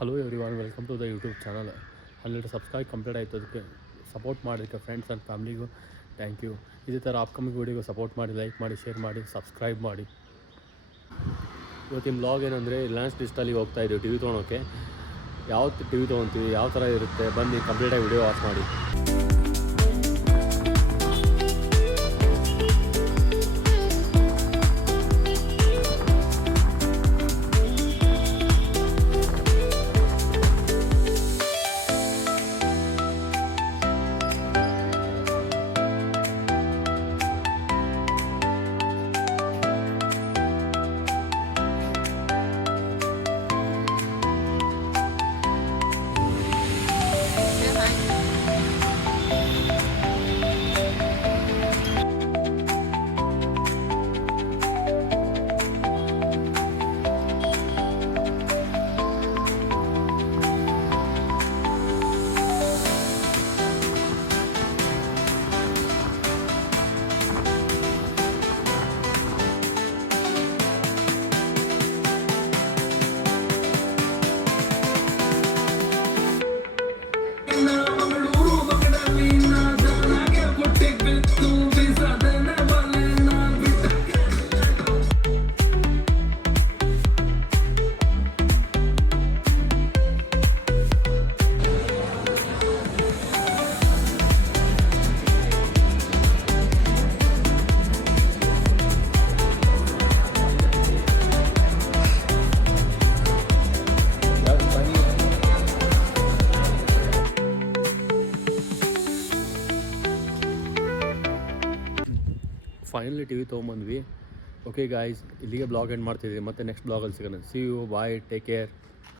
Hello everyone, welcome to the YouTube channel. 100 subscribe complete ಆಯಿತು. ಅದಕ್ಕೆ support ಮಾಡೋದಕ್ಕೆ friends and ಫ್ಯಾಮಿಲಿಗೂ ಥ್ಯಾಂಕ್ ಯು. ಇದೇ ಥರ ಅಪ್ಕಮಿಂಗ್ ವೀಡಿಯೋಗೆ ಸಪೋರ್ಟ್ ಮಾಡಿ, ಲೈಕ್ ಮಾಡಿ, ಶೇರ್ ಮಾಡಿ, ಸಬ್ಸ್ಕ್ರೈಬ್ ಮಾಡಿ. ಇವತ್ತಿನ ಬ್ಲಾಗ್ ಏನಂದರೆ, ರಿಲಯನ್ಸ್ ಡಿಜಿಟಲಿಗೆ ಹೋಗ್ತಾ ಇದ್ದೀವಿ ಟಿ ವಿ ತೊಗೊಳೋಕ್ಕೆ. ಯಾವ ಟಿ ವಿ ತೊಗೊತೀವಿ, ಯಾವ ಥರ ಇರುತ್ತೆ, ಬನ್ನಿ ಕಂಪ್ಲೀಟಾಗಿ ವಿಡಿಯೋ ವಾಚ್ ಮಾಡಿ. ಫೈನಲಿ ಟಿ ವಿ ತೊಗೊಂಬಂದ್ವಿ. ಓಕೆ ಗಾಯ್ಸ್, ಇಲ್ಲಿಗೆ ಬ್ಲಾಗ್ ಎಂಡ್ ಮಾಡ್ತಿದ್ದೀವಿ. ಮತ್ತೆ ನೆಕ್ಸ್ಟ್ ಬ್ಲಾಗಲ್ಲಿ ಸಿಗೋಣ. See you, bye, take care.